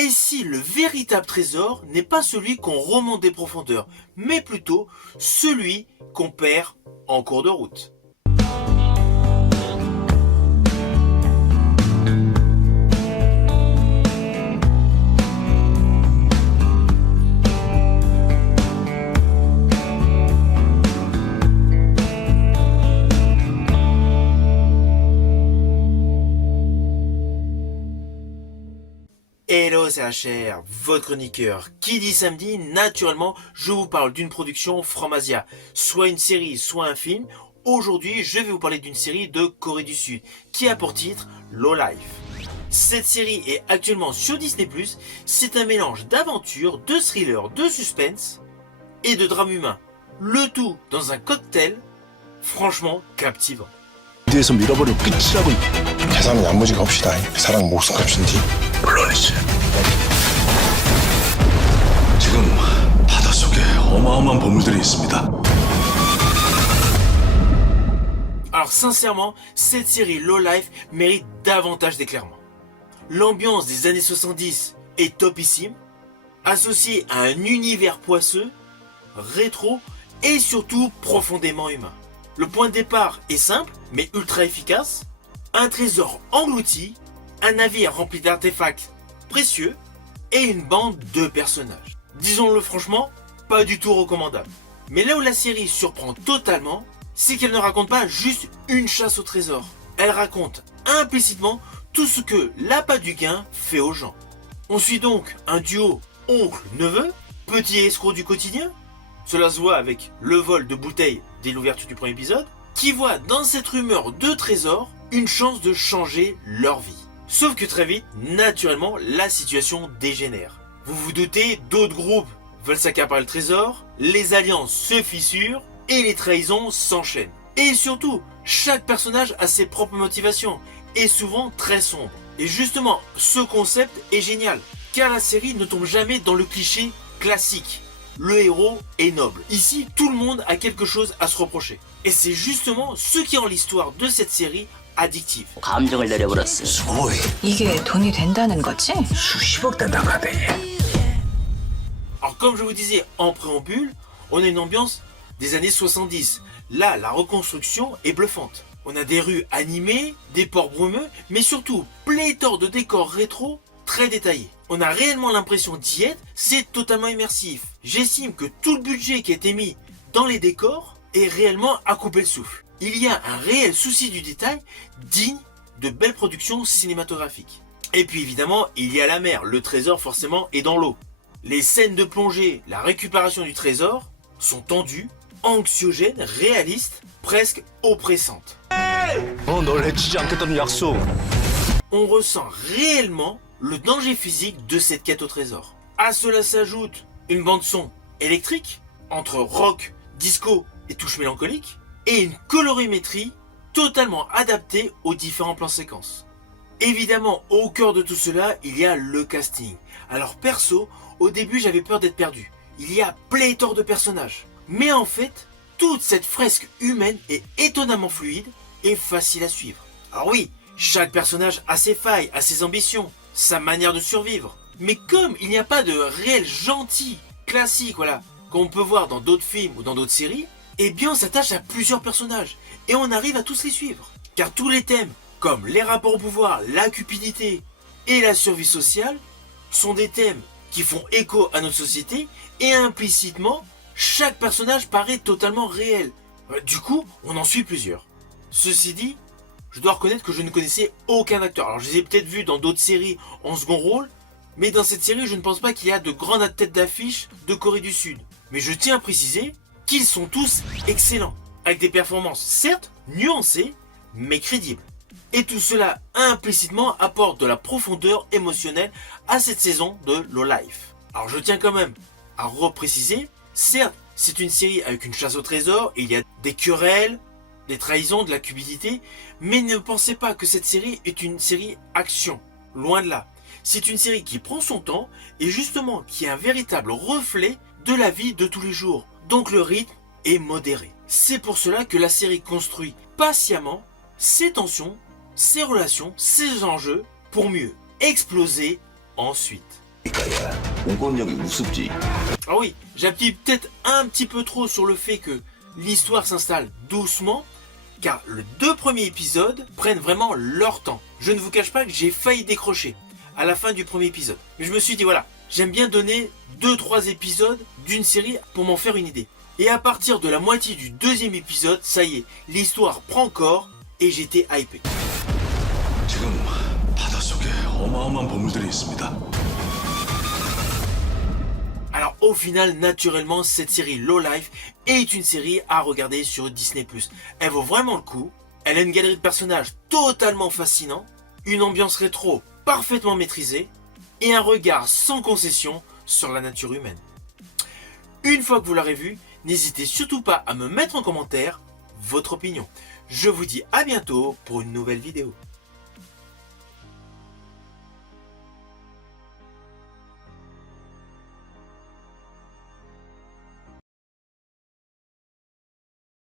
Et si le véritable trésor n'est pas celui qu'on remonte des profondeurs, mais plutôt celui qu'on perd en cours de route? Hello, c'est HR, votre chroniqueur. Qui dit samedi, naturellement, je vous parle d'une production Fromasia, soit une série, soit un film. Aujourd'hui, je vais vous parler d'une série de Corée du Sud, qui a pour titre Low Life. Cette série est actuellement sur Disney+, c'est un mélange d'aventure, de thriller, de suspense et de drame humain. Le tout dans un cocktail franchement captivant. 뒤에서 밀어버려 끝이라고. 계산은 야무지게 합시다. 사랑 목숨값인지. 물론이지. 지금 바닷속에 어마어마한 보물들이 있습니다. Alors sincèrement, cette série Low Life mérite davantage d'éclairement. L'ambiance des années 70 est topissime, associée à un univers poisseux, rétro et surtout profondément humain. Le point de départ est simple mais ultra efficace, un trésor englouti, un navire rempli d'artefacts précieux et une bande de personnages. Disons-le franchement, pas du tout recommandable. Mais là où la série surprend totalement, c'est qu'elle ne raconte pas juste une chasse au trésor. Elle raconte implicitement tout ce que l'appât du gain fait aux gens. On suit donc un duo oncle-neveu, petit escroc du quotidien, cela se voit avec le vol de bouteilles dès l'ouverture du premier épisode, qui voit dans cette rumeur de trésor une chance de changer leur vie. Sauf que très vite, naturellement, la situation dégénère. Vous vous doutez, d'autres groupes veulent s'accaparer le trésor, les alliances se fissurent et les trahisons s'enchaînent. Et surtout, chaque personnage a ses propres motivations et souvent très sombres. Et justement, ce concept est génial, car la série ne tombe jamais dans le cliché classique. Le héros est noble. Ici, tout le monde a quelque chose à se reprocher. Et c'est justement ce qui rend l'histoire de cette série addictive. 감정을 내려버렸어. 소위 이게 돈이 된다는 거지? 수십억 된다고 하대. Alors comme je vous disais en préambule, on a une ambiance des années 70. Là, la reconstruction est bluffante. On a des rues animées, des ports brumeux, mais surtout pléthore de décors rétro très détaillés. On a réellement l'impression d'y être, c'est totalement immersif. J'estime que tout le budget qui a été mis dans les décors est réellement à couper le souffle. Il y a un réel souci du détail digne de belles productions cinématographiques. Et puis évidemment, il y a la mer, le trésor forcément est dans l'eau. Les scènes de plongée, la récupération du trésor sont tendues, anxiogènes, réalistes, presque oppressantes. 널 해치지 않겠다는 약속. On ressent réellement le danger physique de cette quête au trésor. À cela s'ajoute une bande son électrique, entre rock, disco et touches mélancoliques, et une colorimétrie totalement adaptée aux différents plans séquences. Évidemment, au cœur de tout cela, il y a le casting. Alors perso, au début j'avais peur d'être perdu. Il y a pléthore de personnages. Mais en fait, toute cette fresque humaine est étonnamment fluide et facile à suivre. Alors oui, chaque personnage a ses failles, a ses ambitions, sa manière de survivre. Mais comme il n'y a pas de réel gentil classique, voilà, qu'on peut voir dans d'autres films ou dans d'autres séries, eh bien on s'attache à plusieurs personnages et on arrive à tous les suivre. Car tous les thèmes, comme les rapports au pouvoir, la cupidité et la survie sociale, sont des thèmes qui font écho à notre société et implicitement, chaque personnage paraît totalement réel. Du coup, on en suit plusieurs. Ceci dit, je dois reconnaître que je ne connaissais aucun acteur. Alors je les ai peut-être vus dans d'autres séries en second rôle, mais dans cette série, je ne pense pas qu'il y a de grandes têtes d'affiche de Corée du Sud. Mais je tiens à préciser qu'ils sont tous excellents, avec des performances certes nuancées, mais crédibles. Et tout cela implicitement apporte de la profondeur émotionnelle à cette saison de Low Life. Alors je tiens quand même à repréciser, certes c'est une série avec une chasse au trésor, et il y a des querelles, des trahisons, de la cupidité, mais ne pensez pas que cette série est une série action, loin de là. C'est une série qui prend son temps et justement qui est un véritable reflet de la vie de tous les jours. Donc le rythme est modéré. C'est pour cela que la série construit patiemment ses tensions, ses relations, ses enjeux pour mieux exploser ensuite. 그러니까야 공권력이 우습지. Ah oui, j'appuie peut-être un petit peu trop sur le fait que l'histoire s'installe doucement, car les 2 premiers épisodes prennent vraiment leur temps. Je ne vous cache pas que j'ai failli décrocher à la fin du premier épisode. Mais je me suis dit voilà, j'aime bien donner 2-3 épisodes d'une série pour m'en faire une idée. Et à partir de la moitié du 2e épisode, ça y est, l'histoire prend corps et j'étais hypé. 지금 바닷속에 어마어마한 보물들이 있습니다. Alors au final, naturellement, cette série Low Life est une série à regarder sur Disney+. Elle vaut vraiment le coup, elle a une galerie de personnages totalement fascinant, une ambiance rétro parfaitement maîtrisée et un regard sans concession sur la nature humaine. Une fois que vous l'aurez vue, n'hésitez surtout pas à me mettre en commentaire votre opinion. Je vous dis à bientôt pour une nouvelle vidéo.